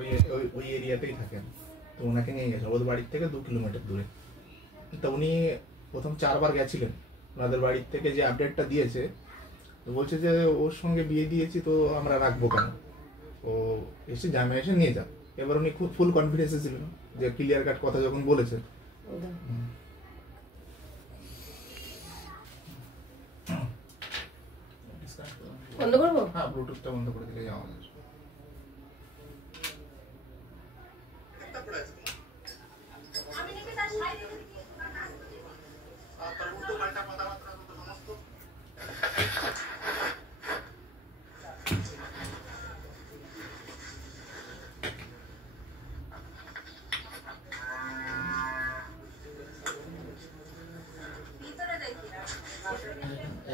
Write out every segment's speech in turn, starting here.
ওই ওই ওই এরিয়াতেই থাকেন। তো ওনাকে নিয়ে গেছে ওদের বাড়ির থেকে 2 কিলোমিটার দূরে। তো উনি প্রথম 4 বার গেছিলেন, ওনাদের বাড়ির থেকে যে আপডেটটা দিয়েছে, তো বলছে যে ওর সঙ্গে বিয়ে দিয়েছি তো আমরা রাখবো কেন, ও এসে জামাই এসে নিয়ে যান। এবার উনি খুব ফুল কনফিডেন্সে ছিলেন যে ক্লিয়ার কাট কথা যখন বলেছে। বন্ধ করবো? হ্যাঁ, ব্লুটুথটা বন্ধ করে দিলে যাওয়া যাবে।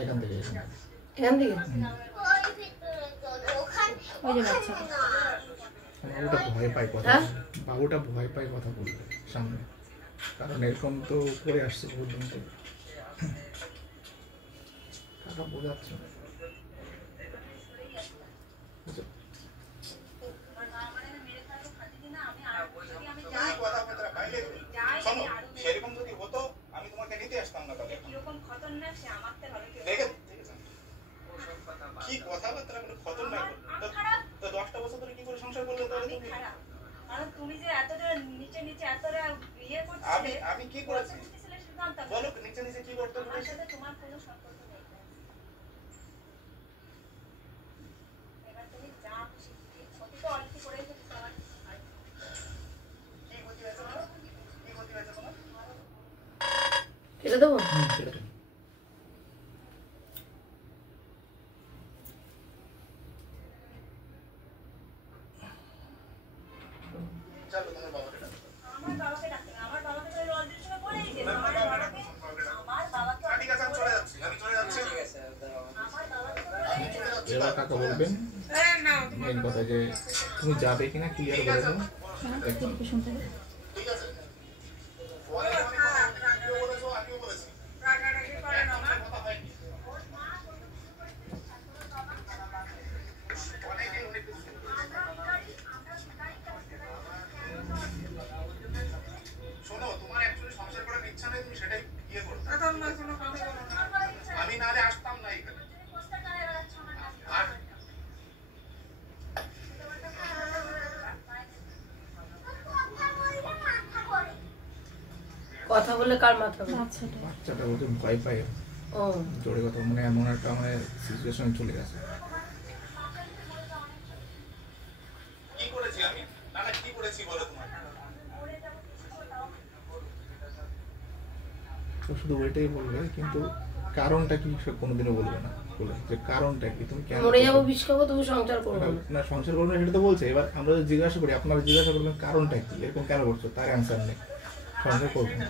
এখান থেকে এখান থেকে বাবুটা ভয় পায় কথা, বাবুটা ভয় পায় কথা বলতে সামনে, কারণ এরকম তো করে আসছে বহুত দিন থেকে। কাকা বোঝাচ্ছে সেরকম যদি হতো আমি তোমাকে নিতে আসতাম না। তাহলে কিরকম খতরনাক সে আমাকে ভালো কি কথাবার্তা খতরনাক। তো 10টা বছর ধরে কি করে সংসার করলে? তাহলে কারণ তুমি যে এতটা নিচে নিচে এতটা ইয়ে করছো। আমি কি করেছি বলো? নিচে নিচে কি করতে? আমার সাথে তোমার কোনো সম্পর্ক নেই। এবার তুমি যা খুশি অতি তো অল্প করেই ফেলছো। আমার কি গতি হয়েছে বলো? কি গতি হয়েছে বলো? কেটে দেবো? এবার কাকা বলবেন মেন কথা যে তুমি যাবে কিনা ক্লিয়ার করে দেবো। শোনো, তোমার অ্যাকচুয়ালি সংসার করার ইচ্ছা নেই, তুমি সেটাই ইয়ে করো। আমি নালে আসতাম না এখানে। কথা বলে কার মাথা? বাচ্চাটা ওদের ভয় পায় জোরে কথা, মানে এমন একটা মানে সিচুয়েশন চলে গেছে। কি করেছি আমি? না না, কি করেছি বলো তোমার? তো শুধু ওইটাই বলবে, কিন্তু কারণটা কি সে কোনোদিনও বলবে না। বলে যে কারণটা কি, তুমি কেন মরে যাবো বিষ খাবো তুমি সংসার করবে না? সংসার করবে না সেটা তো বলছে। এবার আমরা জিজ্ঞাসা করি, আপনারা জিজ্ঞাসা করবেন কারণটা কি, এরকম কেন করছো, তার অ্যান্সার নেই। সংসার করবে না।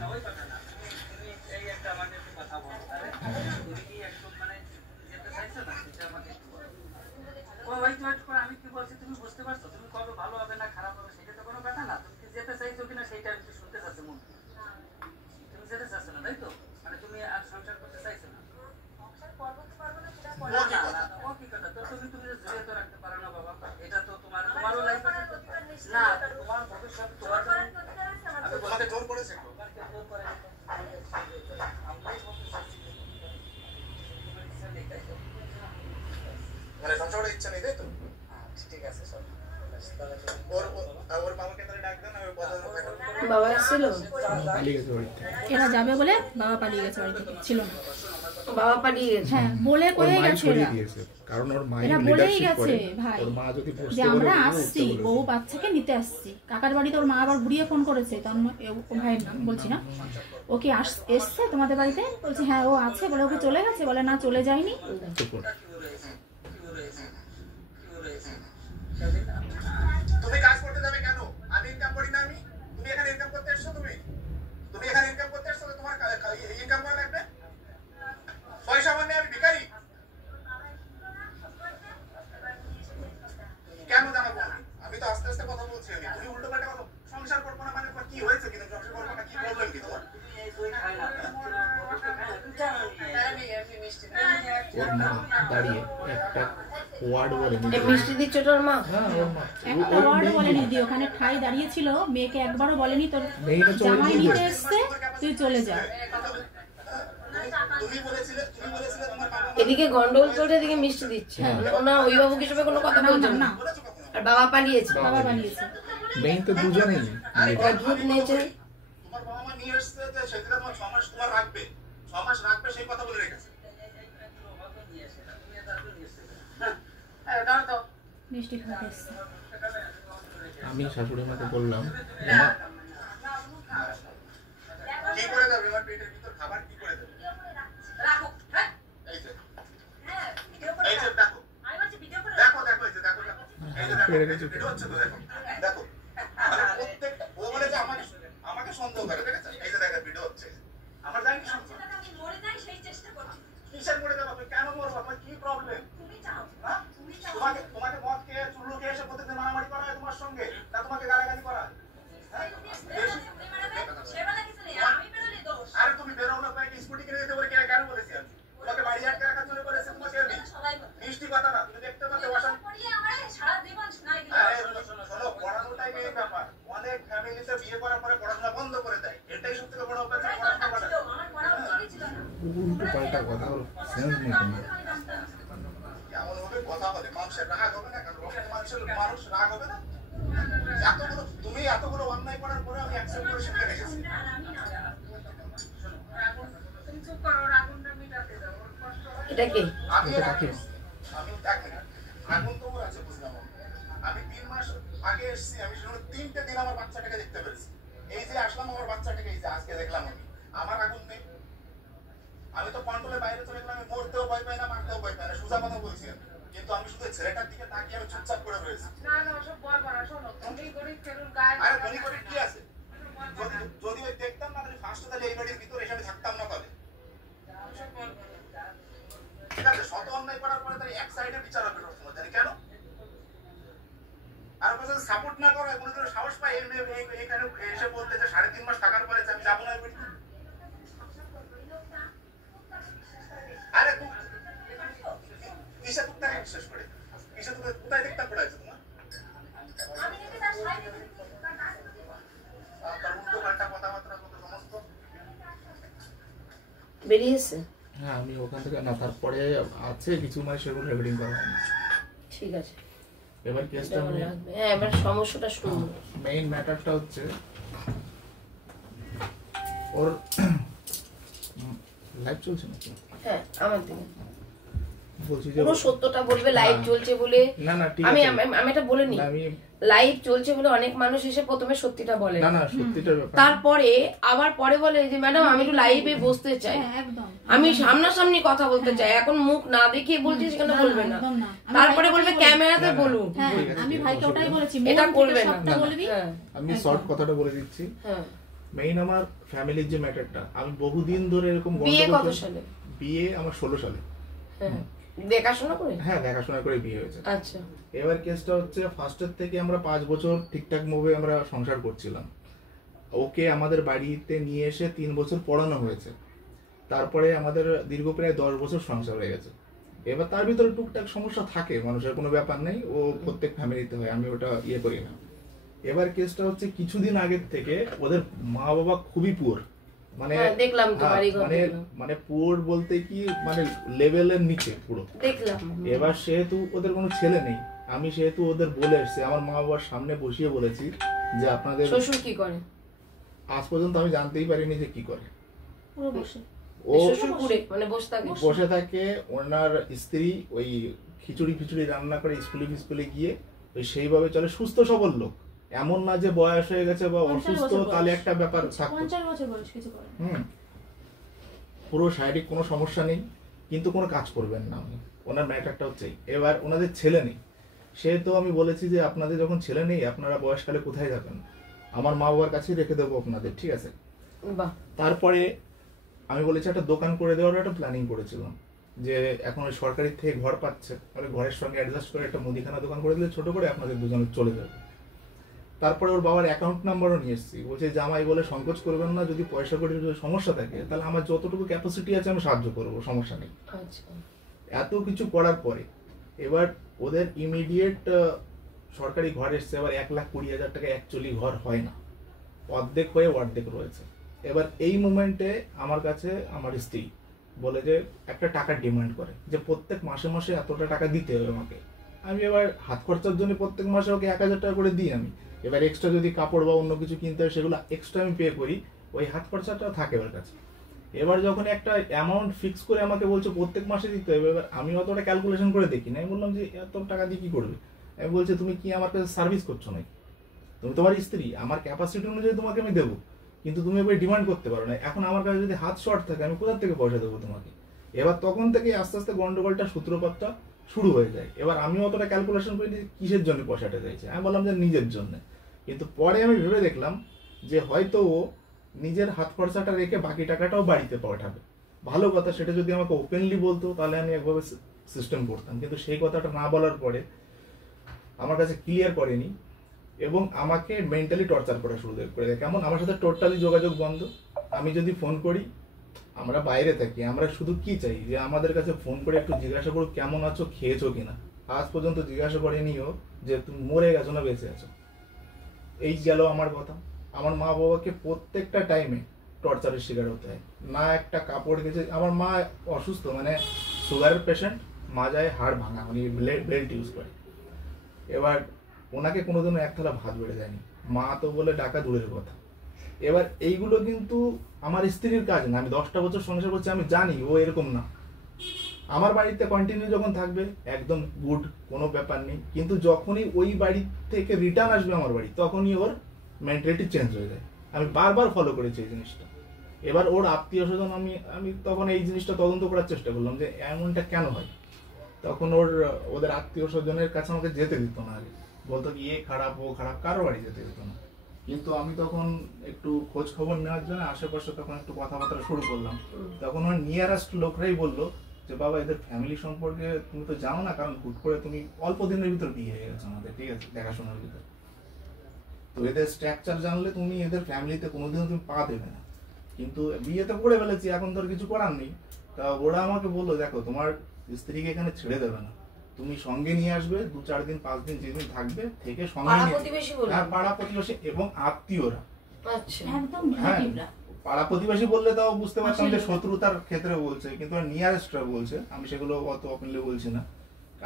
আমি কি বলছি তুমি বুঝতে পারছো? তুমি কবে ভালো হবে না খারাপ হবে সেটা তো কোনো কথা না। তুমি কি যেতে চাইছো কিনা সেইটা আমি শুনতে চাচ্ছি। মন তুমি যেতে চাচ্ছ না, তাই তো? মানে তুমি আর সংসার করতে চাইছো না। ও কি কথা? তো তুমি জড়িয়ে তো রাখতে পারো না বাবা। এটা তো তোমারও লাইফ না, তোমার ভবিষ্যৎ তোমার জন্য। আমি তোমাকে জোর করেছি? জোর করে আমরাই বলতে চাচ্ছি তোমার ইচ্ছা নেই, তাই তো? মানে সংসার করার ইচ্ছা নেই, তাই তো? ঠিক আছে সব। ওর বাবাকে তাহলে ডাক দেন। আমি বাবা এসেছিল, এরা যাবে বলে বাবা পালিয়ে গেছে, বাড়ি থেকে ছিল না। বাবা পালিয়ে গেছে? হ্যাঁ, বলে কয়ে গেছে এরা। কারণ ওর মা এরা বলেই গেছে ভাই ওর মা যদি যে আমরা আসছি, বউ বাচ্চাকে নিতে আসছি। কাকার বাড়িতে ওর মা আবার ঘুরিয়ে ফোন করেছে, তখন ভাইয়ের নাম বলছি না, ও কি এসছে তোমাদের বাড়িতে? বলছে হ্যাঁ ও আছে। বলে ওকে চলে গেছে? বলে না চলে যায়নি। তুমি কাজ করতে যাবে কেন? আমি ইনকাম করি না? আমি তুমি এখানে ইনকাম করতে এসছো? তুমি এখানে ইনকাম করতে এসছো? তোমার ইনকাম করা লাগবে? পয়সা মানে আমি ভিখারি? কেন জানাবো? আমি তো আস্তে আস্তে কথা বলছি। তুমি উল্টো পাল্টা কথা। সংসার করবো না মানে কি হয়েছে? কিন্তু সংসার করবো না কি প্রবলেম কি তোমার? ওর মা দাঁড়িয়ে একটা ওয়ার্ড বলেনি। এই মিষ্টি দিচ্ছে তোর মা? হ্যাঁ ওর মা। একটা ওয়ার্ড বলেনি দি, ওখানে ঠাই দাঁড়িয়েছিল, মেয়েকে একবারও বলেনি তোর মেয়েটা চলে জামাই গিয়েছে। নিতে এসছে, তুই চলে যা। তুমি বলেছিলে তোমার বাবা এদিকে গন্ডগোল চলছে, এদিকে মিষ্টি দিচ্ছে। ওনার অভিভাবক হিসেবে কোনো কথা বলছেন না। আর বাবা পালিয়েছে। বাবা বানিয়েছে। মেইন তো দুজনেই। অদ্ভুত নেচে। তোমার বাবা মা নিয়ে এসছে যে সেদিকে তোমার 6 মাস তোমার রাখবে, 6 মাস রাখবে সেই কথা বলে রেখেছে। মিষ্টি খাওয়াতে এসছে। আমি শাশুড়ি মাকে বললাম কি করে যাবে আমার পেটের ভিতর খাবার কি করে দেবে? রাখো। হ্যাঁ এই যে এই যে দেখো আমি বলছি ভিডিও করে দেখো দেখো এই যে দেখো দেখো এই যে দেখো ভিডিও হচ্ছে তো দেখো দেখো প্রত্যেকটা ও বলে যে আমাকে সন্দেহ করে দেখেছো? এই যে দেখো ভিডিও হচ্ছে আমার জানি কি সন্দেহ আমি মরে যাই সেই চেষ্টা করছি। কিসের মরে যাবো? তুমি কেন মরবো? তোমার কি প্রবলেম? তুমি চাও হ্যাঁ তুমি চাও তোমাকে মদ খেয়ে চুল্লু খেয়ে এসে প্রত্যেকদিন মারামারি করা হয় তোমার সঙ্গে, না তোমাকে গালাগালি করা হয়? আরে তুমি বেরো না, তোমাকে স্কুটি কিনে দিতে বলে কেন বলেছি আমি? তোমাকে বাড়ি আটকে রাখার জন্য বলেছে তোমাকে আমি? মিষ্টি কথা না, তুমি দেখতে পাচ্ছ শোনো, পড়ানোটাই মেয়ে ব্যাপার। অনেক ফ্যামিলিতে বিয়ে করার পরে পড়াশোনা বন্ধ করে দেয়, এটাই সব থেকে বড় অভ্যাস। উল্টো পাল্টা কথা ওর সেন্স নেই কোনো। এমন ভাবে কথা বলে মানুষের রাগ হবে না? কারণ মানুষ রাগ হবে না? তুমি এতগুলো অন্যায় করার পরে আমি অ্যাকসেপ্ট করে শিখে রেখেছি। এটা কি? আমি এক মিনিট আগুন তো ওর আছে বুঝলাম। আমি 3 মাস আগে এসেছি, আমি শুধু 3টে দিন আমার বাচ্চাটাকে দেখতে পেরেছি। এই যে আসলাম আমার বাচ্চাটাকে এই যে আজকে দেখলাম আমি, আমার আগুন নেই। আমি তো কন্ট্রোলের বাইরে চলে গেলাম, আমি মরতেও ভয় পাই না, মারতেও ভয় পাই না, সোজা কথা বলছি আমি। কিন্তু আমি শুধু ছেলেটার দিকে তাকিয়ে আমি চুপচাপ করে রয়েছি। আরে ধনী করে কি আছে? যদি ওই দেখতাম না তাহলে ফার্স্ট তাহলে এই বাড়ির ভিতরে এসে আমি থাকতাম না। তাহলে ঠিক আছে, শত অন্যায় করার পরে তাহলে এক সাইডে বিচার হবে সবসময়, জানি কেন? আর ওকে যদি সাপোর্ট না করে, কোনো দিন সাহস পায় এইখানে এসে বলতে যে 3.5 মাস থাকার পরে আমি যাবো না বাড়ি। আরে কিসে তুই তাকে বিশ্বাস করে? কিসে তুই কোথায় দেখতাম পড়াইছে তোমার? তার উল্টো পাল্টা কথাবার্তা বলতে সমস্ত বেরিয়েছে? হ্যাঁ আমি ওখান থেকে না, তারপরে আছে কিছু মাস সেগুলো রেকর্ডিং করা হয়নি। ঠিক আছে, এবার কেসটা হ্যাঁ এবার সমস্যাটা শুনুন। মেইন ম্যাটারটা হচ্ছে ওর লাইভ চলছে নাকি? হ্যাঁ আমার দিকে বলছি যে পুরো সত্যটা বলবে। লাইভ চলছে বলে না না ঠিক আমি আছে, আমি এটা বলে নি। আমি লাইভ চলছে বলে অনেক মানুষ এসে প্রথমে সত্যিটা বলে, না না সত্যিটা ব্যাপার। তারপরে আবার পরে বলে যে ম্যাডাম আমি একটু লাইভে বসতে চাই, হ্যাঁ, একদম। আমি সামনাসামনি কথা বলতে চাই। এখন মুখ না দেখিয়ে বলছি সেখানে বলবে না, একদম না। আমি তারপরে ভাইকে বলবে ওটাই ক্যামেরাতে বলি। বলুন। হ্যাঁ ঠিক আছে, আমি ভাইকে ওটাই বলেছি, এটা মন থেকে করবে না। সবটা বলবি। হ্যাঁ আমি শর্ট কথাটা বলে দিচ্ছি। হ্যাঁ। মেইন আমার ফ্যামিলির যে ম্যাটারটা, আমি বহুদিন ধরে এরকম বিয়ে গন্ডগোল কত চলছে। সালে? বিয়ে আমার 16 সালে। হ্যাঁ দেখাশোনা করে? হ্যাঁ দেখাশোনা করে বিয়ে হয়েছে। আচ্ছা এবার কেসটা হচ্ছে ফার্স্টের থেকে আমরা 5 বছর ঠিকঠাক ভাবে আমরা সংসার করছিলাম। ওকে আমাদের বাড়িতে নিয়ে এসে 3 বছর পড়ানো হয়েছে। তারপরে আমাদের দীর্ঘ প্রায় 10 বছর সংসার হয়ে গেছে। এবার তার ভিতরে টুকটাক সমস্যা থাকে, মানুষের কোনো ব্যাপার নেই, ও প্রত্যেক ফ্যামিলিতে হয়, আমি ওটা ইয়ে করি না। এবার কেসটা হচ্ছে কিছুদিন আগের থেকে ওদের মা বাবা খুবই পুয়ার, মানে হ্যাঁ, দেখলাম তো বাড়ি ঘর মানে দেখলাম। মানে পুয়ার বলতে কি মানে লেভেলের নিচে পুরো। দেখলাম। এবার সেহেতু ওদের কোনো ছেলে নেই, আমি সেহেতু ওদের বলে এসেছি, আমার মা বাবার সামনে বসিয়ে বলেছি যে আপনাদের শ্বশুর কি করে? আজ পর্যন্ত আমি জানতেই পারিনি যে কি করে। পুরো বসে ও শ্বশুর ঘুরে মানে বসে থাকে? বসে থাকে, ওনার স্ত্রী ওই খিচুড়ি ফিচুড়ি রান্না করে স্কুলে গিয়ে ওই সেইভাবে চলে। সুস্থ সবল লোক, এমন না যে বয়স হয়ে গেছে বা 50 অসুস্থ, বছর তাহলে বয়স। একটা ব্যাপার থাকতো। 50 বছর বয়স, কিছু করে না। পুরো শারীরিক কোনো সমস্যা নেই, কিন্তু কোনো কাজ করবেন না উনি। ওনার ম্যাটারটা হচ্ছে এবার ওনাদের ছেলে নেই, সেহেতু আমি বলেছি যে আপনাদের যখন ছেলে নেই আপনারা বয়সকালে কোথায় যাবেন, আমার মা বাবার কাছেই রেখে দেবো আপনাদের, ঠিক আছে? বাহ। তারপরে আমি বলেছি একটা দোকান করে দেওয়ার একটা প্ল্যানিং করেছিলাম, যে এখন ওই সরকারি থেকে ঘর পাচ্ছে, তাহলে ঘরের সঙ্গে অ্যাডজাস্ট করে একটা মুদিখানা দোকান করে দিলে ছোট করে আপনাদের দুজনে চলে যাবে। তারপরে ওর বাবার অ্যাকাউন্ট নাম্বারও নিয়ে এসেছি, বলছে জামাই বলে সংকোচ করবেন না, যদি পয়সা করে যদি সমস্যা থাকে তাহলে আমার যতটুকু ক্যাপাসিটি আছে আমি সাহায্য করবো, সমস্যা নেই। আচ্ছা এত কিছু করার পরে এবার ওদের ইমিডিয়েট সরকারি ঘর এসছে, এবার 1,20,000 টাকা অ্যাকচুয়ালি ঘর হয় না, অর্ধেক হয়ে অর্ধেক রয়েছে। এবার এই মুমেন্টে আমার কাছে আমার স্ত্রী বলে যে একটা টাকার ডিমান্ড করে যে প্রত্যেক মাসে মাসে এতটা টাকা দিতে হবে আমাকে। আমি এবার হাত খরচার জন্য প্রত্যেক মাসে ওকে 1,000 টাকা করে দিই আমি। এবার এক্সট্রা যদি কাপড় বা অন্য কিছু কিনতে হয় সেগুলো এক্সট্রা আমি পে করি, ওই হাত খরচাটা থাকে ওর কাছে। এবার যখন একটা অ্যামাউন্ট ফিক্স করে আমাকে বলছে প্রত্যেক মাসে দিতে হবে, এবার আমি অতটা ক্যালকুলেশন করে দেখি না। আমি বললাম যে এত টাকা দিয়ে কি করবে? আমি বলছে তুমি কি আমার কাছে সার্ভিস করছো নাকি? তুমি তোমার স্ত্রী, আমার ক্যাপাসিটি অনুযায়ী তোমাকে আমি দেবো, কিন্তু তুমি এবার ডিমান্ড করতে পারো না। এখন আমার কাছে যদি হাত শর্ট থাকে আমি কোথা থেকে পয়সা দেবো তোমাকে? এবার তখন থেকে আস্তে আস্তে গন্ডগোলটা সূত্রপাতটা শুরু হয়ে যায়। এবার আমি অতটা ক্যালকুলেশন করি কিসের জন্য পয়সাটা চাইছে। আমি বললাম যে নিজের জন্য, কিন্তু পরে আমি ভেবে দেখলাম যে হয়তো ও নিজের হাত খরচাটা রেখে বাকি টাকাটাও বাড়িতে পাঠাবে। ভালো কথা, সেটা যদি আমাকে ওপেনলি বলতো তাহলে আমি একভাবে সিস্টেম করতাম, কিন্তু সেই কথাটা না বলার পরে আমার কাছে ক্লিয়ার করেনি এবং আমাকে মেন্টালি টর্চার করা শুরু করে দেয়। কেমন, আমার সাথে টোটালি যোগাযোগ বন্ধ। আমি যদি ফোন করি, আমরা বাইরে থাকি, আমরা শুধু কি চাই যে আমাদের কাছে ফোন করে একটু জিজ্ঞাসা করো কেমন আছো, খেয়েছো কিনা। আজ পর্যন্ত জিজ্ঞাসা করেনিও যে তুমি মরে গেছো না বেঁচে আছো। এই গেল আমার কথা। আমার মা বাবাকে প্রত্যেকটা টাইমে টর্চারের শিকার হতে হয়। না একটা কাপড় গেছে, আমার মা অসুস্থ, মানে সুগারের পেশেন্ট, মা যায় হাড় ভাঙা, মানে বেল্ট ইউজ করে। এবার ওনাকে কোনোদিনও এক থালা ভাত বেড়ে যায়নি, মা তো বলে ডাকা দূরের কথা। এবার এইগুলো কিন্তু আমার স্ত্রীর কাজ না। আমি 10টা বছর সংসার করছি, আমি জানি ও এরকম না। আমার বাড়িতে কন্টিনিউ যখন থাকবে একদম গুড, কোনো ব্যাপার নেই, কিন্তু যখনই ওই বাড়ি থেকে রিটার্ন আসবে আমার বাড়ি, তখনই ওর মেন্টালিটি চেঞ্জ হয়ে যায়। আমি বারবার ফলো করেছি এই জিনিসটা। এবার ওর আত্মীয় স্বজন, আমি তখন এই জিনিসটা তদন্ত করার চেষ্টা করলাম যে এমনটা কেন হয়। তখন ওদের আত্মীয় স্বজনের কাছে আমাকে যেতে দিত না। আগে বলতো কি এ খারাপ ও খারাপ, কারো বাড়ি যেতে দিত না। কিন্তু আমি তখন একটু খোঁজ খবর নেওয়ার জন্য আশেপাশে তখন একটু কথাবার্তা শুরু করলাম। তখন আমার নিয়ারেস্ট লোকরাই বললো যে বাবা এদের ফ্যামিলি সম্পর্কে তুমি তো জানো না, কারণ হুট করে তুমি অল্প দিনের ভিতর বিয়ে হয়ে গেছে আমাদের, ঠিক আছে, দেখাশোনার ভিতর। তো এদের স্ট্রাকচার জানলে তুমি এদের ফ্যামিলিতে কোনোদিনও তুমি পা দেবে না। কিন্তু বিয়ে তো করে ফেলেছি, এখন তো আর কিছু করার নেই। তা ওরা আমাকে বললো দেখো তোমার স্ত্রীকে এখানে ছেড়ে দেবে না, তুমি সঙ্গে নিয়ে আসবে, 2-4 দিন 5 দিন যেদিন থাকবে থেকে সঙ্গে পাড়া প্রতিবেশী এবং আত্মীয়রা। একদম হ্যাঁ, পাড়া প্রতিবেশী বললে তাও বুঝতে পারতাম যে শত্রুতার ক্ষেত্রে বলছে, কিন্তু নিয়ারেস্টরা বলছে, আমি সেগুলো অত ওপেনলি বলছি না,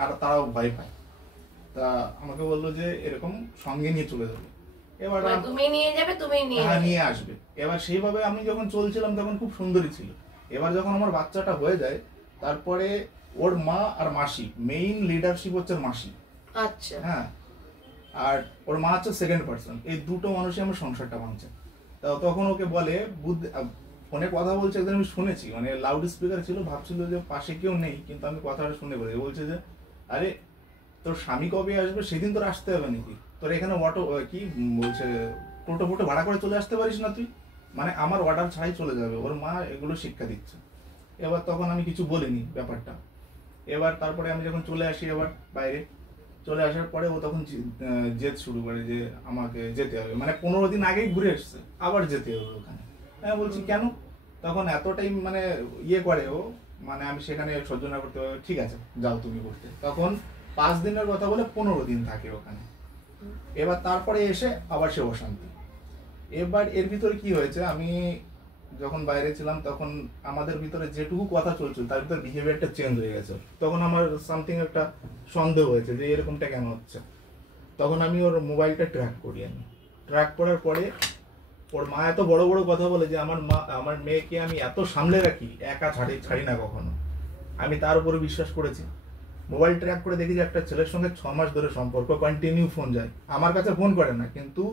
আর তারাও ভয় পায়। তা আমাকে বললো যে এরকম সঙ্গে নিয়ে চলে যাবে, এবার তুমি নিয়ে যাবে, তুমি নিয়ে আসবে। এবার সেইভাবে আমি যখন চলছিলাম তখন খুব সুন্দরী ছিল। এবার যখন আমার বাচ্চাটা হয়ে যায়, তারপরে ওর মা আর মাসি, মেইন লিডারশিপ হচ্ছে মাসি। আচ্ছা, হ্যাঁ, আর ওর মা হচ্ছে সেকেন্ড পার্সন। এই দুটো মানুষই আমার সংসারটা ভাঙছে। তখন ওকে বলে, ফোনে কথা বলছে, একদিন আমি শুনেছি, মানে লাউড স্পিকার ছিল, ভাবছিল যে পাশে কেউ নেই, কিন্তু আমি কথাটা শুনে বলছে যে আরে তোর স্বামী কবে আসবে, সেদিন তোর আসতে হবে নাকি? তোর এখানে অটো কি বলছে টোটো ফোটো ভাড়া করে চলে আসতে পারিস না তুই? মানে আমার অর্ডার ছাড়াই চলে যাবে। ওর মা এগুলো শিক্ষা দিচ্ছে। এবার তখন আমি কিছু বলিনি ব্যাপারটা। এবার তারপরে আমি যখন চলে আসি, এবার বাইরে চলে আসার পরে ও তখন জেদ শুরু করে যে আমাকে যেতে হবে, মানে 15 দিন আগেই ঘুরে এসছে, আবার যেতে হবে ওখানে। আমি বলছি কেন? তখন এতটাই মানে ইয়ে করে ও, মানে আমি সেখানে সহ্য না করতে পারবো, ঠিক আছে যাও তুমি করতে। তখন 5 দিনের কথা বলে 15 দিন থাকে ওখানে। এবার তারপরে এসে আবার সে অশান্তি। এবার এর ভিতরে কি হয়েছে, আমি যখন বাইরে ছিলাম তখন আমাদের ভিতরে যেটুকু কথা চলছিল তার ভিতরে বিহেভিয়ারটা চেঞ্জ হয়ে গেছে। তখন আমার সামথিং একটা সন্দেহ হয়েছে যে এরকমটা কেন হচ্ছে। তখন আমি ওর মোবাইলটা ট্র্যাক করি। আমি ট্র্যাক করার পরে ওর মা এত বড় বড় কথা বলে যে আমার মেয়েকে আমি এত সামলে রাখি, একা ছাড়ি না কখনো। আমি তার উপরে বিশ্বাস করেছি। মোবাইল ট্র্যাক করে দেখি যে একটা ছেলের সঙ্গে 6 মাস ধরে সম্পর্ক, কন্টিনিউ ফোন যায়। আমার কাছে ফোন করে না, কিন্তু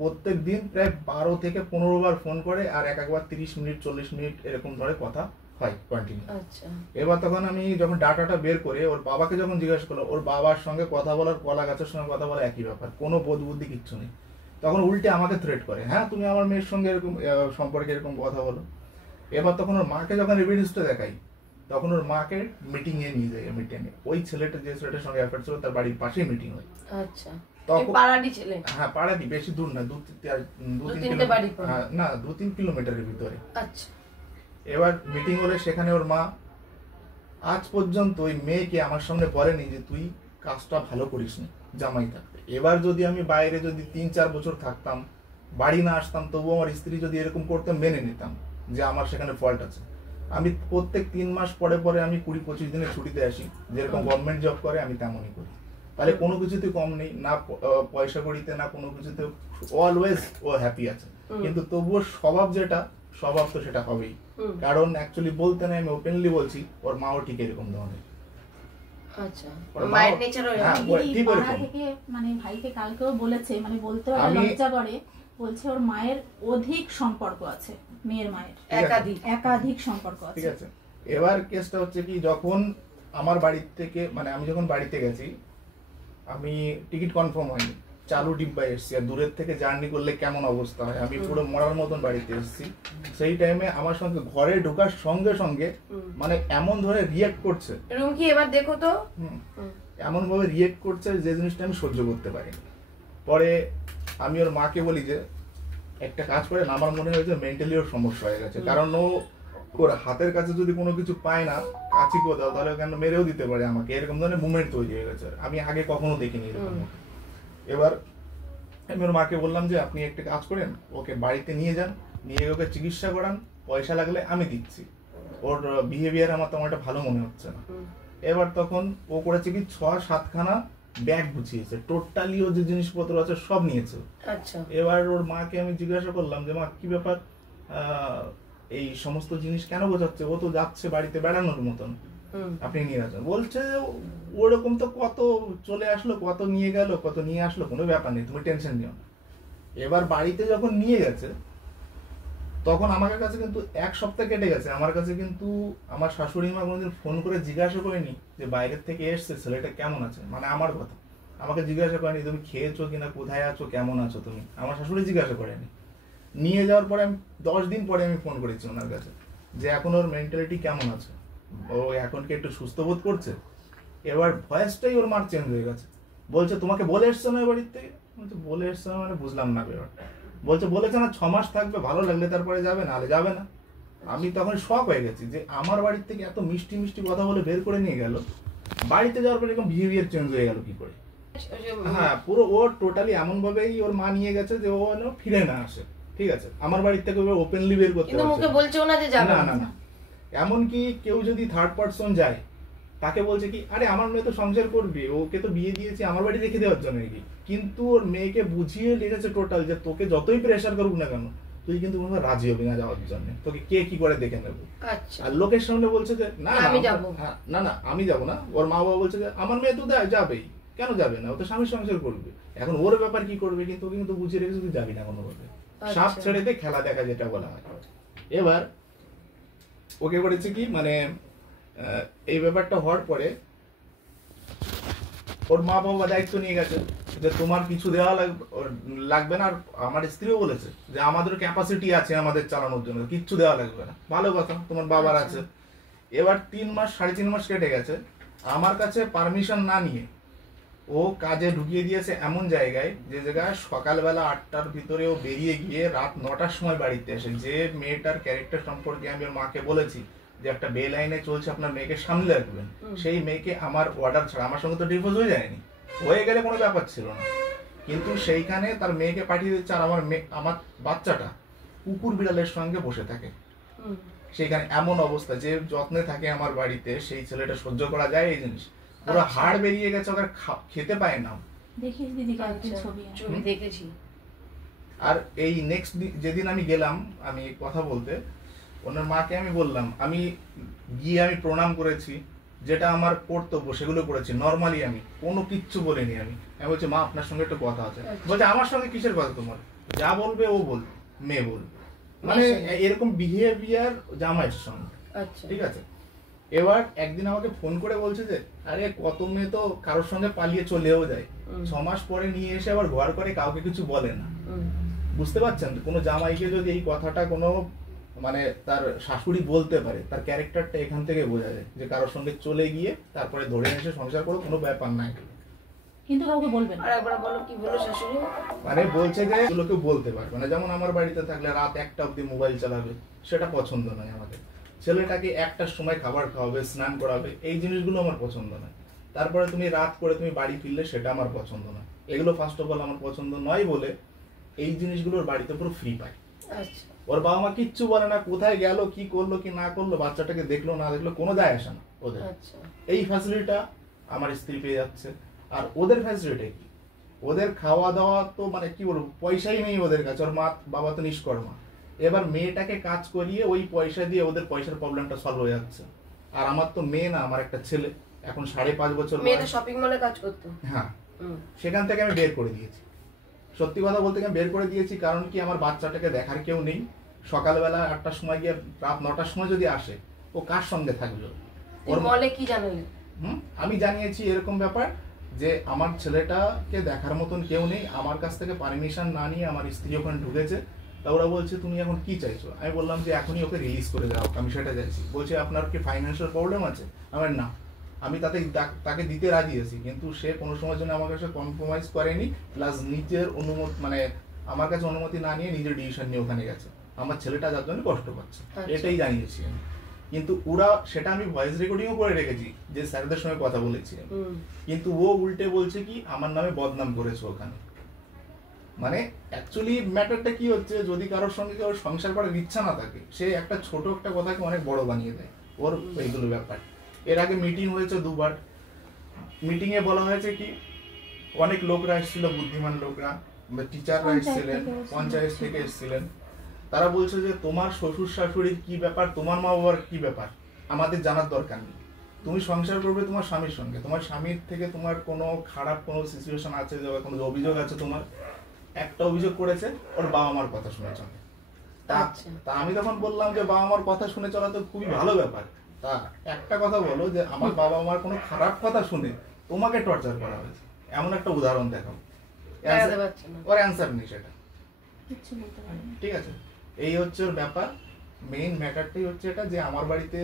প্রত্যেক দিন প্রায় 12 থেকে 15 বার ফোন করে, আর একবার 30 মিনিট 40 মিনিট এরকম ধরে কথা হয় কন্টিনিউ। এবার তখন আমি যখন ডাটাটা বের করে ওর বাবাকে যখন জিজ্ঞাসা করলো, ওর বাবার সঙ্গে কথা বলার, কলা গাছের সঙ্গে কথা বলা একই ব্যাপার, কোনো বোধ বুদ্ধি কিচ্ছু নেই। তখন উল্টে আমাকে থ্রেট করে, হ্যাঁ তুমি আমার মেয়ের সঙ্গে এরকম সম্পর্কে এরকম কথা বলো। এবার তখন ওর মাকে যখন এভিডেন্সটা দেখাই, তখন ওর মাকে মিটিং এ নিয়ে যায়। মিটিংয়ে ওই ছেলেটা, যে ছেলেটার সঙ্গে অ্যাফেয়ার ছিল, তার বাড়ির পাশেই মিটিং হয়। আচ্ছা, পাড়ারই ছেলে? হ্যাঁ, পাড়ারই, বেশি দূর না, 2-3 কিলোমিটারের ভিতরে। আচ্ছা। এবার মিটিং হলে সেখানে ওর মা আজ পর্যন্ত ওই মেয়েকে আমার সামনে বলেনি যে তুই কাজটা ভালো করিস না জামাই থাকতে। এবার যদি আমি বাইরে যদি 3-4 বছর থাকতাম, বাড়ি না আসতাম, তবুও আমার স্ত্রী যদি এরকম করতে মেনে নিতাম যে আমার সেখানে ফল্ট আছে। আমি প্রত্যেক 3 মাস পরে পরে আমি 20-25 দিনের ছুটিতে আসি, যেরকম গভর্নমেন্ট জব করে আমি তেমনই করি। তাহলে কোনো কিছুতে কম নেই না, পয়সা কড়িতে না কোনো কিছুতে, অলওয়েজ ও হ্যাপি আছে। কিন্তু তবুও স্বভাব যেটা, স্বভাব তো সেটা হবেই। কারণ অ্যাকচুয়ালি বলতে নাই, আমি ওপেনলি বলছি, ওর মাও ঠিক এরকম ধরনের। আচ্ছা, মায়ের নেচারও ঠিক পাড়া থেকে মানে ভাইকে কালকেও বলেছে, মানে বলতে লজ্জা করে, বলছে ওর মায়ের অধিক সম্পর্ক আছে, মেয়ের মায়ের একাধিক সম্পর্ক আছে। ঠিক আছে, এবার কেসটা হচ্ছে কি, যখন আমার বাড়ি থেকে মানে আমি যখন বাড়িতে গেছি, আমি টিকিট কনফার্ম হয়নি, চালু ডিব্বায় এসেছি। আর দূরের থেকে জার্নি করলে কেমন অবস্থা হয়, আমি পুরো মরার মতন বাড়িতে এসেছি। সেই টাইমে আমার সঙ্গে ঘরে ঢোকার সঙ্গে সঙ্গে মানে এমন ধরে রিয়েক্ট করছে, এরকম কি এবার দেখো তো, এমন ভাবে রিয়েক্ট করছে যে জিনিসটা আমি সহ্য করতে পারি। পরে আমি ওর মাকে বলি যে একটা কাজ করে, আমার মনে হয়েছে মেন্টালি ওর সমস্যা হয়ে গেছে। কারণ ওর হাতের কাছে যদি কোনো কিছু পায় না, কাছি কোথাও, তাহলে কেন মেরেও দিতে পারে আমাকে, এরকম ধরনের মুভমেন্ট তৈরি হয়ে গেছে। আমি আগে কখনো দেখিনি এরকম। এবার আমি ওর মাকে বললাম যে আপনি একটা কাজ করেন, ওকে বাড়িতে নিয়ে যান, নিয়ে ওকে চিকিৎসা করান, পয়সা লাগলে আমি দিচ্ছি। ওর বিহেভিয়ার আমার তেমন একটা ভালো মনে হচ্ছে না। এবার তখন ও করেছে কি, 6-7 খানা ব্যাগ গুছিয়েছে, টোটালি ও যে জিনিসপত্র আছে সব নিয়েছে। আচ্ছা, এবার ওর মাকে আমি জিজ্ঞাসা করলাম যে মা কি ব্যাপার, এই সমস্ত জিনিস কেন বোঝাচ্ছে, ও তো যাচ্ছে বাড়িতে বেড়ানোর মতন, আপনি নিয়ে আসেন। বলছে ওরকম তো কত চলে আসলো, কত নিয়ে গেল, কত নিয়ে আসলো, কোনো ব্যাপার নেই, তুমি টেনশন নিও না। এবার বাড়িতে যখন নিয়ে গেছে, তখন আমার কাছে কিন্তু 1 সপ্তাহ কেটে গেছে, আমার কাছে কিন্তু আমার শাশুড়ি মা কোনোদিন ফোন করে জিজ্ঞাসা করেনি যে বাইরের থেকে এসছে ছেলেটা কেমন আছে, মানে আমার কথা আমাকে জিজ্ঞাসা করেনি তুমি খেয়েছো কিনা, কোথায় আছো, কেমন আছো তুমি, আমার শাশুড়ি জিজ্ঞাসা করেনি। নিয়ে যাওয়ার পরে আমি 10 দিন পরে আমি ফোন করেছি ওনার কাছে যে এখন ওর মেন্টালিটি কেমন আছে, ও এখন কি একটু সুস্থ বোধ করছে। এবার ভয়েসটাই ওর মার চেঞ্জ হয়ে গেছে, বলছে তোমাকে বলে এসছো না বাড়ির থেকে, বলছে বলে এসছো না মানে বুঝলাম না ব্যাপারটা। বলছে বলেছে না 6 মাস থাকবে, ভালো লাগলে তারপরে যাবে, নাহলে যাবে না। আমি তখন শক হয়ে গেছি যে আমার বাড়ির থেকে এত মিষ্টি মিষ্টি কথা বলে বের করে নিয়ে গেল, বাড়িতে যাওয়ার পরে এরকম বিহেভিয়ার চেঞ্জ হয়ে গেল কি করে। হ্যাঁ, পুরো ও টোটালি এমন ভাবেই ওর মা নিয়ে গেছে যে ও যেন ফিরে না আসে। ঠিক আছে, আমার বাড়ির থেকে ওপেনলি বের করতে কিন্তু মুখে বলছেও না যে যাবে না না। এমনকি কেউ যদি থার্ড পারসন যায়, তাকে বলছে কি আরে আমার মেয়ে তো সংসার করবে, ওকে তো বিয়ে দিয়েছি আমার বাড়ি রেখে দেওয়ার জন্য নাকি। কিন্তু ওর মেয়েকে বুঝিয়ে লিখেছে টোটাল যে তোকে যতই প্রেশার করুক না কেন, তুই কিন্তু কোনো রাজি হবি না যাওয়ার জন্য, তোকে কে কি করে দেখে নেবে। আচ্ছা, আর লোকের সামনে বলছে যে না আমি যাবো, না না আমি যাবো না। ওর মা বাবা বলছে যে আমার মেয়ে তো যাবেই, কেন যাবে না, ও তো স্বামীর সংসার করবে, এখন ওর ব্যাপার কি করবে, কিন্তু ওকে কিন্তু বুঝিয়ে রেখেছে তুই যাবি না কোনোভাবে, সাপ ছেড়ে দে, খেলা দেখা যেটা বলা হয়। এবার ওকে করেছে কি, মানে এই ব্যাপারটা হওয়ার পরে ওর মা বাবা দায়িত্ব নিয়ে গেছে যে তোমার কিছু দেওয়া লাগবে না। আর আমার স্ত্রীও বলেছে যে আমাদের ক্যাপাসিটি আছে আমাদের চালানোর জন্য, কিচ্ছু দেওয়া লাগবে না। ভালো কথা, তোমার বাবার আছে। এবার 3 মাস 3.5 মাস কেটে গেছে, আমার কাছে পারমিশন না নিয়ে ও কাজে ঢুকিয়ে দিয়েছে এমন জায়গায়, যে জায়গায় সকালবেলা 8টার ভিতরে ও বেরিয়ে গিয়ে রাত 9টার সময় বাড়িতে আসে। যে মেয়েটার ক্যারেক্টার সম্পর্কে আমি ওর মাকে বলেছি যে একটা বে লাইনে চলছে, আপনার মেয়েকে সামলে রাখবেন, সেই মেয়েকে আমার অর্ডার ছাড়া, আমার সঙ্গে তো ডিভোর্স হয়ে যায়নি, হয়ে গেলে কোনো ব্যাপার ছিল না, কিন্তু সেইখানে তার মেয়েকে পাঠিয়ে দিচ্ছে। আর আমার বাচ্চাটা কুকুর বিড়ালের সঙ্গে বসে থাকে সেইখানে। এমন অবস্থা যে যত্নে থাকে আমার বাড়িতে, সেই ছেলেটা সহ্য করা যায় এই জিনিস? পুরো হাড় বেরিয়ে গেছে, ওকে খেতে পায় না। দেখিস দিদি ছবি দেখেছি। আর এই নেক্সট যেদিন আমি গেলাম আমি কথা বলতে, ওনার মাকে আমি বললাম, আমি গিয়ে আমি প্রণাম করেছি, যেটা আমার কর্তব্য সেগুলো করেছি নর্মালি, আমি কোনো কিচ্ছু বলিনি। আমি বলছি মা আপনার সঙ্গে একটু কথা আছে। বলছে আমার সঙ্গে কিসের কথা তোমার, যা বলবে ও বলবে, মেয়ে বলবে, মানে এরকম বিহেভিয়ার জামাইয়ের সঙ্গে। ঠিক আছে, এবার একদিন আমাকে ফোন করে বলছে যে আরে কত মেয়ে তো কারোর সঙ্গে পালিয়ে চলেও যায়, 6 মাস পরে নিয়ে এসে আবার ঘর করে কাউকে কিছু বলে না। বুঝতে পারছেন, কোনো জামাইকে যদি এই কথাটা কোনো মানে তার শাশুড়ি বলতে পারে, তার ক্যারেক্টারটা এখান থেকে বোঝা যায় যে কারোর সঙ্গে চলে গিয়ে তারপরে ধরে এসে সংসার করো, কোনো ব্যাপার নাই, কিন্তু কাউকে বলবে না। আর একবার বলো কি বলো শাশুড়ি, মানে বলছে যে এগুলোকে বলতে পারবে না। যেমন আমার বাড়িতে থাকলে রাত 1টা অবধি মোবাইল চালাবে, সেটা পছন্দ নয় আমাদের। ছেলেটাকে 1টার সময় খাবার খাওয়াবে, স্নান করাবে, এই জিনিসগুলো আমার পছন্দ নয়। তারপরে তুমি রাত করে তুমি বাড়ি ফিরলে সেটা আমার পছন্দ নয়। এগুলো ফার্স্ট অফ অল আমার পছন্দ নয় বলে এই জিনিসগুলোর বাড়িতে পুরো ফ্রি পাই। আচ্ছা ওর বাবা মা কিচ্ছু বলে না, কোথায় গেল, কি করলো কি না করলো, বাচ্চাটাকে দেখলো না দেখলো কোনো যায় আসে না ওদের। আচ্ছা এই ফ্যাসিলিটিটা আমার স্ত্রী পেয়ে যাচ্ছে। আর ওদের ফ্যাসিলিটি কি, ওদের খাওয়া দাওয়া তো মানে কি বলবো, পয়সাই নেই ওদের কাছে, ওর মা বাবা তো নিষ্কর্মা। এবার মেয়েটাকে কাজ করিয়ে ওই পয়সা দিয়ে ওদের পয়সার প্রবলেমটা সলভ হয়ে যাচ্ছে। আর আমার তো মেয়ে না, আমার একটা ছেলে, এখন 5.5 বছর মেয়েটা বয়স। শপিং মলে কাজ করতো। হ্যাঁ, সেখান থেকে আমি বের করে দিয়েছি। সত্যি কথা বলতে আমি বের করে দিয়েছি, কারণ কি আমার বাচ্চাটাকে দেখার কেউ নেই। সকালবেলা 8টার সময় গিয়ে রাত 9টার সময় যদি আসে, ও কার সঙ্গে থাকবে? ওর মলে কি জানালে? আমি জানিয়েছি এরকম ব্যাপার যে আমার ছেলেটাকে দেখার মতন কেউ নেই, আমার কাছ থেকে পারমিশন না নিয়ে আমার স্ত্রী ওখানে ঢুকেছে। তা ওরা বলছে তুমি এখন কি চাইছো? আমি বললাম যে এখনই ওকে রিলিজ করে দাও, আমি সেটা চাইছি। বলছে আপনার কি ফাইন্যান্সিয়াল প্রবলেম আছে? আমার না, আমি তাকে দিতে রাজি আছি, কিন্তু সে কোনো সময়ের জন্য আমার কাছে কম্প্রোমাইজ করেনি, প্লাস নিজের অনুমতি মানে আমার কাছে অনুমতি না নিয়ে নিজের ডিসিশন নিয়ে ওখানে গেছে। আমার ছেলেটা যার জন্য কষ্ট পাচ্ছে, এটাই জানিয়েছি আমি। কিন্তু ওরা সেটা আমি ভয়েস রেকর্ডিংও করে রেখেছি যে স্যারদের সঙ্গে কথা বলেছি, কিন্তু ও উল্টে বলছে কি আমার নামে বদনাম করেছে ওখানে। মানে অ্যাকচুয়ালি ম্যাটারটা কি হচ্ছে, যদি কারোর সঙ্গে কেউ সংসার করার ইচ্ছা না থাকে, সে একটা ছোট একটা কথাকে অনেক বড় বানিয়ে দেয়, ওর এইগুলো ব্যাপার। এর আগে মিটিং হয়েছে 2বার, মিটিংয়ে বলা হয়েছে কি অনেক লোকরা এসেছিল, বুদ্ধিমান লোকরা, টিচাররা এসেছিলেন, পঞ্চায়েত থেকে এসেছিলেন। তারা বলছে যে তোমার শ্বশুর শাশুড়ির কি ব্যাপার, তোমার মা বাবার কি ব্যাপার, আমাদের জানার দরকার নেই। তুমি সংসার করবে তোমার স্বামীর সঙ্গে, তোমার স্বামীর থেকে তোমার কোনো খারাপ কোনো সিচুয়েশন আছে, কোনো অভিযোগ আছে, তোমার একটা অভিযোগ করেছে ওর বাবা মার কথা শুনে চলে। তা আমি তখন বললাম যে বাবা মার কথা শুনে চলা তো খুবই ভালো ব্যাপার, তা একটা কথা বলো যে আমার বাবা মার কোনো খারাপ কথা শুনে তোমাকে টর্চার করা হয়েছে, এমন একটা উদাহরণ দেখাও। ওর অ্যান্সার নেই সেটা, ঠিক আছে? এই হচ্ছে ওর ব্যাপার। মেইন ম্যাটারটাই হচ্ছে এটা যে আমার বাড়িতে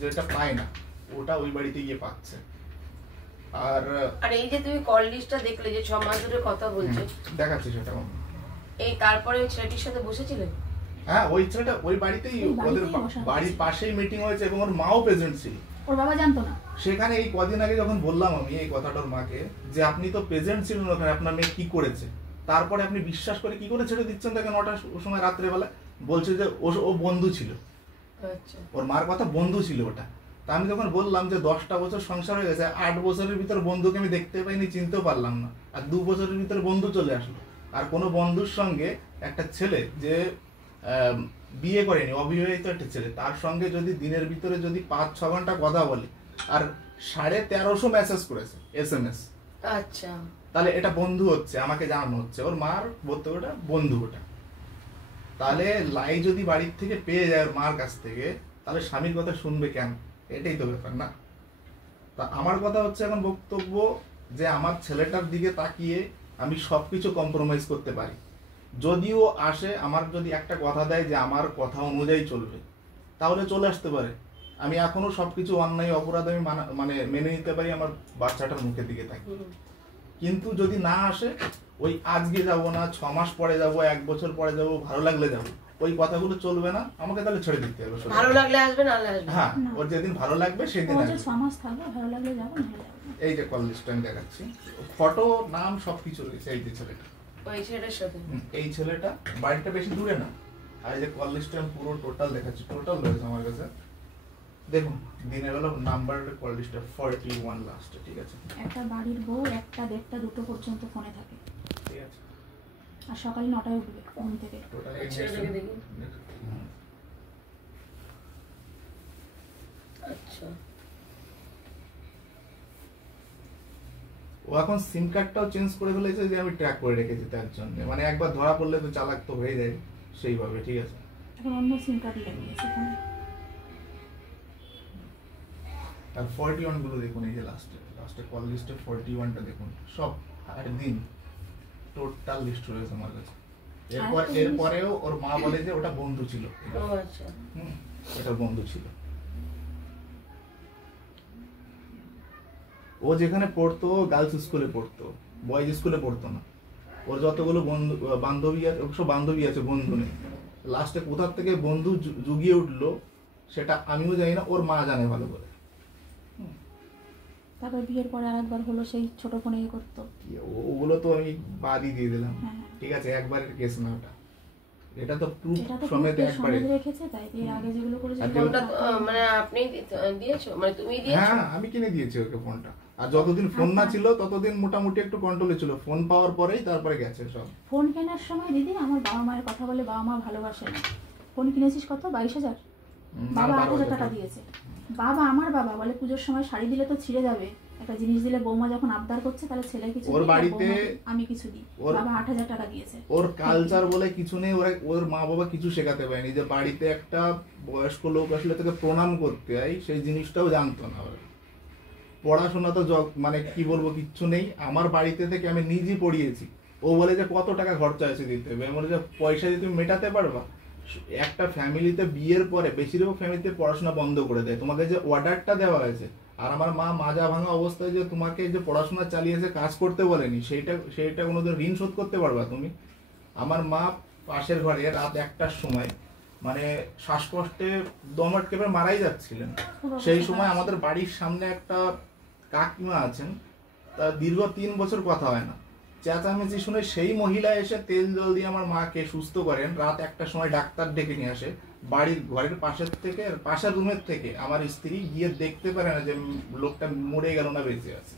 যেটা পায় না ওটা ওই বাড়িতে গিয়ে পাচ্ছে। আর এই যে তুমি কল লিস্টটা দেখলে যে 6 মাস ধরে কথা বলছে, দেখাচ্ছি সেটা। এই তারপরে ওই ছেলেটির সাথে বসেছিলেন? হ্যাঁ, ওই ছেলেটা ওই বাড়িতেই, ওদের বাড়ির পাশেই মিটিং হয়েছে এবং ওর মাও প্রেজেন্ট ছিল। ওর বাবা জানতো না? সেখানে এই কদিন আগে যখন বললাম আমি এই কথাটার মাকে যে আপনি তো প্রেজেন্ট ছিলেন ওখানে, আপনার মেয়ে কি করেছে, তারপরে আপনি বিশ্বাস করে কি করে ছেড়ে দিচ্ছেন তাকে 9টার সময় রাত্রেবেলা? বলছে যে ও বন্ধু ছিল। ওর মার কথা বন্ধু ছিল ওটা। তা আমি যখন বললাম যে 10টা বছর সংসার হয়ে গেছে, 8 বছরের ভিতর বন্ধুকে আমি দেখতে পাইনি, চিনতেও পারলাম না, আর 2 বছরের ভিতরে বন্ধু চলে আসলো। আর কোনো বন্ধুর সঙ্গে একটা ছেলে যে বিয়ে করেনি, অবিবাহিত একটা ছেলে, তার সঙ্গে যদি দিনের ভিতরে যদি 5-6 ঘন্টা কথা বলে আর 1350 মেসেজ করেছে SMS, আচ্ছা, তাহলে এটা বন্ধু হচ্ছে, আমাকে জানানো হচ্ছে ওর মার বক্তব্যটা বন্ধু ওটা। তাহলে লাই যদি বাড়ির থেকে পেয়ে যায় ওর মার কাছ থেকে, তাহলে স্বামীর কথা শুনবে কেন? এটাই তো ব্যাপার না? তা আমার কথা হচ্ছে এখন বক্তব্য যে আমার ছেলেটার দিকে তাকিয়ে আমি সবকিছু কম্প্রোমাইজ করতে পারি। যদিও আসে, আমার যদি একটা কথা দেয় যে আমার কথা অনুযায়ী চলবে, তাহলে চলে আসতে পারে। আমি এখনো সবকিছু অন্যায় অপরাধ আমি মানে মেনে নিতে পারি আমার বাচ্চাটার মুখের দিকে তাকি। কিন্তু যদি না আসে, ওই আজকে যাব না, 6 মাস পরে যাব, 1 বছর পরে যাব, ভালো লাগলে যাব, ওই কথাগুলো চলবে না। আমাকে তাহলে ছেড়ে দিতে হবে। ভালো লাগলে আসবে, না আসবে। হ্যাঁ, ওর যেদিন ভালো লাগবে সেদিন আসবে। 6 মাস থাকবে, ভালো লাগলে যাব, না যাব। এই যে কল লিস্ট আমি দেখাচ্ছি, ফটো, নাম সবকিছু রয়েছে। এই যে ছেলেটা, ওই ছেলেটার সাথে এই ছেলেটা, বাড়িটা বেশি দূরে না। আর এই যে কল লিস্টে আমি পুরো টোটাল দেখাচ্ছি, টোটাল রয়েছে আমার কাছে। দেখুন, দিনের বেলা নাম্বার কল লিস্টে 41 লাস্টে, ঠিক আছে? একটা বাড়ির বউ 1টা, 1:30, 2টো পর্যন্ত ফোনে থাকে, ঠিক আছে? আর সকালে 9টায় উঠবে ঘুম থেকে। টোটাল দেখি। আচ্ছা, ও এখন সিম কার্ডটাও চেঞ্জ করে ফেলেছে, যে আমি ট্র্যাক করে রেখেছি তার জন্য। মানে একবার ধরা পড়লে তো চালাক তো হয়ে যায় সেইভাবে, ঠিক আছে? এখন অন্য সিম কার্ড লাগিয়েছে ফোনে। আর 41 গুলো দেখুন, এই যে লাস্টে কল লিস্টে 41টা দেখুন, সব আর দিন টোটাল লিস্ট রয়েছে আমার কাছে। এরপরেও ওর মা বলে যে ওটা বন্ধু ছিল। আচ্ছা, এটা বন্ধু ছিল। ও যেখানে পড়তো গার্লস স্কুলে পড়তো, বয়েজ স্কুলে পড়তো না। ওর যতগুলো বন্ধু বান্ধবী আছে, সব বান্ধবী আছে, বন্ধু নেই। লাস্টে কোথার থেকে বন্ধু জুগিয়ে উঠলো সেটা আমিও জানি না, ওর মা জানে ভালো করে। তারপর বিয়ের পরে আরেকবার হলো, সেই ছোট ফোনে করতো। ওগুলো তো আমি বাদই দিয়ে দিলাম। হ্যাঁ। ঠিক আছে, একবারের কেস না ওটা, এটা তো প্রুফ এটা তো সমেত একবারে রেখেছে, তাই এর আগে যেগুলো করেছে ফোনটা মানে আপনি দিয়েছো, মানে তুমি দিয়েছো? হ্যাঁ, আমি কিনে দিয়েছি ওকে ফোনটা। আর যতদিন ফোন না ছিল ততদিন মোটামুটি একটু কন্ট্রোলে ছিল, ফোন পাওয়ার পরেই তারপরে গেছে সব। ফোন কেনার সময় দিদি আমার বাবা মায়ের কথা বলে, বাবা মা ভালোবাসে না। ফোন কিনেছিস কত? 22,000। বাবা 8,000 টাকা দিয়েছে। বাবা, আমার বাবা বলে পুজোর সময় শাড়ি দিলে তো ছিঁড়ে যাবে, একটা জিনিস দিলে বৌমা যখন আবদার করছে তাহলে ছেলে কিছু ওর দিই, বাড়িতে আমি কিছু দিই। বাবা 8,000 টাকা দিয়েছে। ওর কালচার বলে কিছু নেই, ওর মা বাবা কিছু শেখাতে পারেনি যে বাড়িতে একটা বয়স্ক লোক আসলে তাকে প্রণাম করতে হয়, সেই জিনিসটাও জানতো না। পড়াশোনা তো মানে কি বলবো, কিচ্ছু নেই। আমার বাড়িতে থেকে আমি নিজেই পড়িয়েছি। ও বলে যে কত টাকা খরচা আছে দিতে হবে, আমি বলে যে পয়সা দিয়ে তুমি মেটাতে পারবা? একটা ফ্যামিলিতে বিয়ের পরে বেশিরভাগ ফ্যামিলিতে পড়াশোনা বন্ধ করে দেয়, তোমাকে যে অর্ডারটা দেওয়া হয়েছে। আর আমার মা মাজা ভাঙা অবস্থায় যে তোমাকে যে পড়াশোনা চালিয়েছে, কাজ করতে বলেনি, সেইটা কোনোদিন ঋণ শোধ করতে পারবা তুমি? আমার মা পাশের ঘরে রাত 1টার সময় মানে শ্বাসকষ্টে দম আটকে মারাই যাচ্ছিলেন। সেই সময় আমাদের বাড়ির সামনে একটা কাকিমা আছেন, তার দীর্ঘ 3 বছর কথা হয় না, চেঁচামেচি শুনে সেই মহিলা এসে তেল জল দিয়ে আমার মাকে সুস্থ করেন। রাত 1টার সময় ডাক্তার ডেকে নিয়ে আসে। বাড়ির ঘরের পাশের রুমের থেকে আমার স্ত্রী গিয়ে দেখতে পারে না যে লোকটা মরে গেল না বেঁচে আছে।